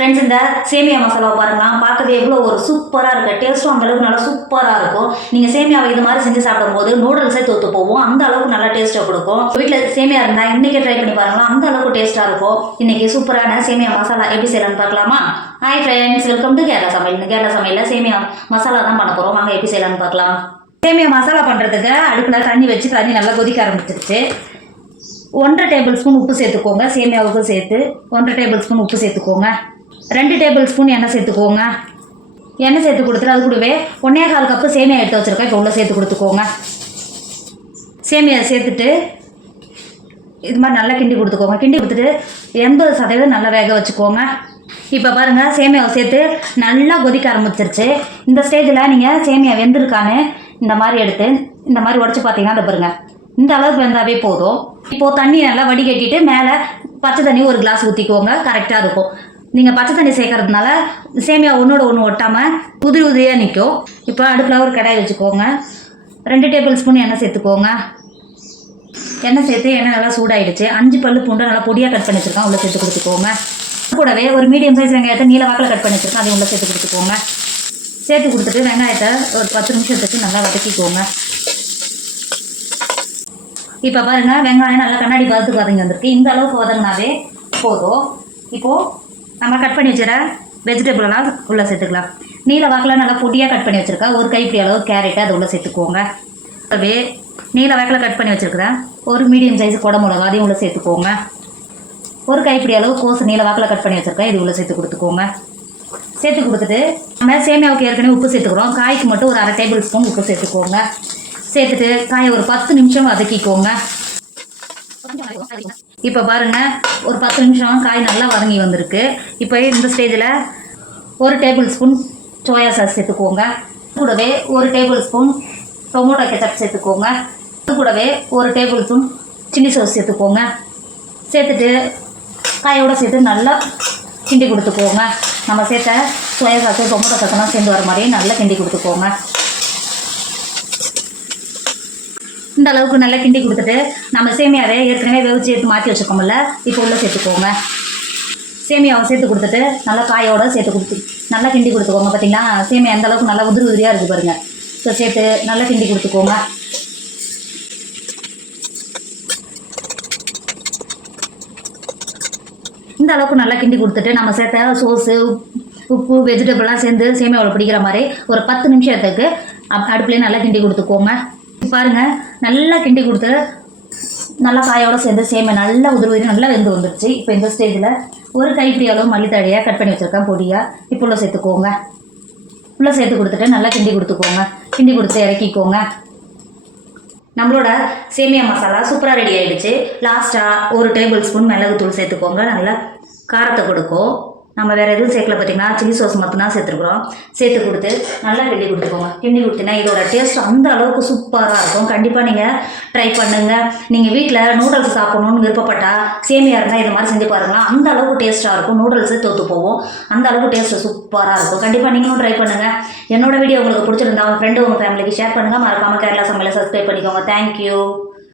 Friends இந்த சேமியா மசாலா பாருங்களா பார்க்கவே எவ்வளோ ஒரு சூப்பராக இருக்கு. டேஸ்ட்டும் அந்த அளவுக்கு நல்லா சூப்பராக இருக்கும். நீங்கள் சேமியாவை இது மாதிரி செஞ்சு சாப்பிடும்போது நூடுல்ஸே தோத்து போவோம் அந்த அளவுக்கு நல்லா டேஸ்ட்டை கொடுக்கும். வீட்டில் சேமியா இருந்தால் இன்றைக்கி ட்ரை பண்ணி பாருங்களா அந்த அளவுக்கு டேஸ்ட்டாக இருக்கும். இன்றைக்கி சூப்பரான சேமியா மசாலா எப்படி செய்யலாம்னு பார்க்கலாமா? Hi friends welcome to Kerala சமையல். இந்த கேரளா சமையலில் சேமியா மசாலா தான் பண்ண போகிறோம் வாங்க எப்படி செய்யலாம்னு பார்க்கலாம். சேமியா மசாலா பண்ணுறதுக்கு அடுப்பில் தண்ணி வச்சு தண்ணி நல்லா கொதிக்க ஆரம்பிச்சிருச்சு. ஒன்றரை டேபிள் ஸ்பூன் உப்பு சேர்த்துக்கோங்க. சேமியாவுக்கும் சேர்த்து ஒன்றரை டேபிள் ஸ்பூன் உப்பு சேர்த்துக்கோங்க. ரெண்டு டேபிள் ஸ்பூன் எண்ணெய் சேர்த்துக்கோங்க. எண்ணெய் சேர்த்து கொடுத்துட்டு அது கூடவே ஒன்றே கால் கப்பு சேமியா எடுத்து வச்சுருக்கேன். இப்போ உள்ளே சேர்த்து கொடுத்துக்கோங்க. சேமியா சேர்த்துட்டு இது மாதிரி நல்லா கிண்டி கொடுத்துக்கோங்க. கிண்டி கொடுத்துட்டு எண்பது சதவீதம் நல்லா வேக வச்சுக்கோங்க. இப்போ பாருங்கள் சேமியாவை சேர்த்து நல்லா கொதிக்க ஆரம்பிச்சிருச்சு. இந்த ஸ்டேஜில் நீங்கள் சேமியா வெந்திருக்கான்னு இந்த மாதிரி எடுத்து இந்த மாதிரி உடச்சி பார்த்தீங்கன்னா அதை பாருங்கள் இந்த அளவுக்கு வெந்தாவே போதும். இப்போது தண்ணி நல்லா வடிகட்டிட்டு மேலே பச்சை தண்ணி ஒரு கிளாஸ் ஊற்றிக்கோங்க கரெக்டாக இருக்கும். நீங்கள் பச்சை தண்ணி சேர்க்கறதுனால சேமியா ஒன்றோட ஒன்று ஒட்டாமல் உதிரி உதிரியாக நிற்கும் இப்போ அடுப்பில் ஒரு கடாய் வச்சுக்கோங்க. ரெண்டு டேபிள் ஸ்பூன் எண்ணெய் சேர்த்துக்கோங்க. எண்ணெய் சேர்த்து எண்ணெய் நல்லா சூடாயிடுச்சு. அஞ்சு பல்லு பூண்டு நல்லா பொடியாக கட் பண்ணி வச்சிருக்கேன். உள்ள சேர்த்து கொடுத்துக்கோங்க. கூடவே ஒரு மீடியம் சைஸ் வெங்காயத்தை நீல வாக்கில் கட் பண்ணி வச்சிருக்கேன். அதையும் உள்ள சேர்த்து கொடுத்துக்கோங்க. சேர்த்து கொடுத்துட்டு வெங்காயத்தை ஒரு பத்து நிமிஷத்துக்கு நல்லா வதக்கிக்கோங்க. இப்போ பாருங்கள் வெங்காயம் நல்லா கண்ணாடி பார்த்து வதங்கி வந்திருக்கு. இந்த அளவுக்கு வதங்கினாவே போதும். இப்போது நம்ம கட் பண்ணி வச்சுற வெஜிடபிள்லாம் உள்ளே சேர்த்துக்கலாம். நீல வாக்கில் நல்லா பொடியாக கட் பண்ணி வச்சுருக்கேன் ஒரு கைப்பிடி அளவு கேரட்டை அதை உள்ளே சேர்த்துக்கோங்க. அப்படியே நீல வாக்கில் கட் பண்ணி வச்சுருக்கிறேன் ஒரு மீடியம் சைஸ் குடமிளகா அதையும் உள்ளே சேர்த்துக்கோங்க. ஒரு கைப்பிடி அளவு கோஸ் நீல வாக்கில் கட் பண்ணி வச்சுருக்கேன் இது உள்ளே சேர்த்து கொடுத்துக்கோங்க. சேர்த்து கொடுத்துட்டு நம்ம சேமியாவுக்கு ஏற்கனவே உப்பு சேர்த்துக்கிறோம். காய்க்கு மட்டும் ஒரு அரை டேபிள் ஸ்பூன் உப்பு சேர்த்துக்கோங்க. சேர்த்துட்டு காயை ஒரு பத்து நிமிஷம் வதக்கிக்கோங்க. இப்போ பாருங்க ஒரு பத்து நிமிஷம் காய் நல்லா வதங்கி வந்திருக்கு. இப்போ இந்த ஸ்டேஜில் ஒரு டேபிள் ஸ்பூன் சோயா சாஸ் சேர்த்துக்கோங்க. கூடவே ஒரு டேபிள் ஸ்பூன் டொமோட்டோ கெச்சப் சேர்த்துக்கோங்க. அது கூடவே ஒரு டேபிள் ஸ்பூன் சில்லி சாஸ் சேர்த்துக்கோங்க. சேர்த்துட்டு காயோட சேர்த்து நல்லா கிண்டி கொடுத்துக்கோங்க. நம்ம சேர்த்த சோயா சாஸு டொமோட்டோ சாஸ்லாம் சேர்ந்து வர மாதிரி நல்லா கிண்டி கொடுத்துக்கோங்க. இந்த அளவுக்கு நல்லா கிண்டி கொடுத்துட்டு நம்ம சேமியாவை ஏற்கனவே வெவிச்சு எடுத்து மாற்றி வச்சுக்கோமில்ல இப்போ உள்ள சேர்த்துக்கோங்க. சேமியாவை சேர்த்து கொடுத்துட்டு நல்லா காயோட சேர்த்து கொடுத்து நல்லா கிண்டி கொடுத்துக்கோங்க பார்த்தீங்களா சேமியா எந்த அளவுக்கு நல்லா உதிரி உதிரியாக இருக்குது பாருங்கள் ஸோ சேர்த்து நல்லா கிண்டி கொடுத்துக்கோங்க. இந்த அளவுக்கு நல்லா கிண்டி கொடுத்துட்டு நம்ம சேர்த்த சோஸு உப்பு வெஜிடபிள்லாம் சேர்ந்து சேமியாவில் பிடிக்கிற மாதிரி ஒரு பத்து நிமிஷத்துக்கு அப் அடுப்புலேயே நல்லா கிண்டி கொடுத்துக்கோங்க. பாருங்க. நல்லா கிண்டி கொடுத்து நல்லா காயோட சேர்ந்து சேமியா நல்லா உதிரி உதிரி நல்லா வெந்து வந்துருச்சு. இப்போ இந்த ஸ்டேஜில் ஒரு கைப்பிடி அளவு மல்லித்தழையாக கட் பண்ணி வச்சுருக்கேன் பொடியாக இப்போ உள்ள சேர்த்துக்கோங்க. உள்ளே சேர்த்து கொடுத்துட்டு நல்லா கிண்டி கொடுத்துக்கோங்க. கிண்டி கொடுத்து இறக்கிக்கோங்க. நம்மளோட சேமியா மசாலா சூப்பராக ரெடி ஆகிடுச்சு லாஸ்ட்டாக ஒரு டேபிள் ஸ்பூன் மிளகுத்தூள் சேர்த்துக்கோங்க. நல்லா காரத்தை கொடுக்கும். நம்ம வேறு எதுவும் சேர்க்கல பார்த்தீங்கன்னா சில்லி சாஸ் மட்டும்தான் சேர்த்துருக்குறோம். சேர்த்து கொடுத்து நல்லா கிண்டி கொடுத்துக்கோங்க. கிண்டி கொடுத்தீங்கன்னா இதோட டேஸ்ட் அந்த அளவுக்கு சூப்பராக இருக்கும். கண்டிப்பாக நீங்கள் ட்ரை பண்ணுங்கள் நீங்கள் வீட்டில் நூடுல்ஸ் சாப்பிடணும்னு விருப்பப்பட்டா சேமியாக இருந்தால் இது மாதிரி செஞ்சு பாருங்களா அந்த அளவுக்கு டேஸ்ட்டாக இருக்கும். நூடுல்ஸே தோற்று போவோம் அந்த அளவுக்கு டேஸ்ட்டு சூப்பராக இருக்கும். கண்டிப்பாக நீங்களும் ட்ரை பண்ணுங்கள் என்னோட வீடியோ உங்களுக்கு பிடிச்சிருந்தா உங்கள் ஃப்ரெண்டு உங்கள் ஃபேமிலிக்கு ஷேர் பண்ணுங்கள் மறக்காமல் கேரளா சமையலை சப்ஸ்கிரைப் பண்ணிக்கோங்க. தேங்க்யூ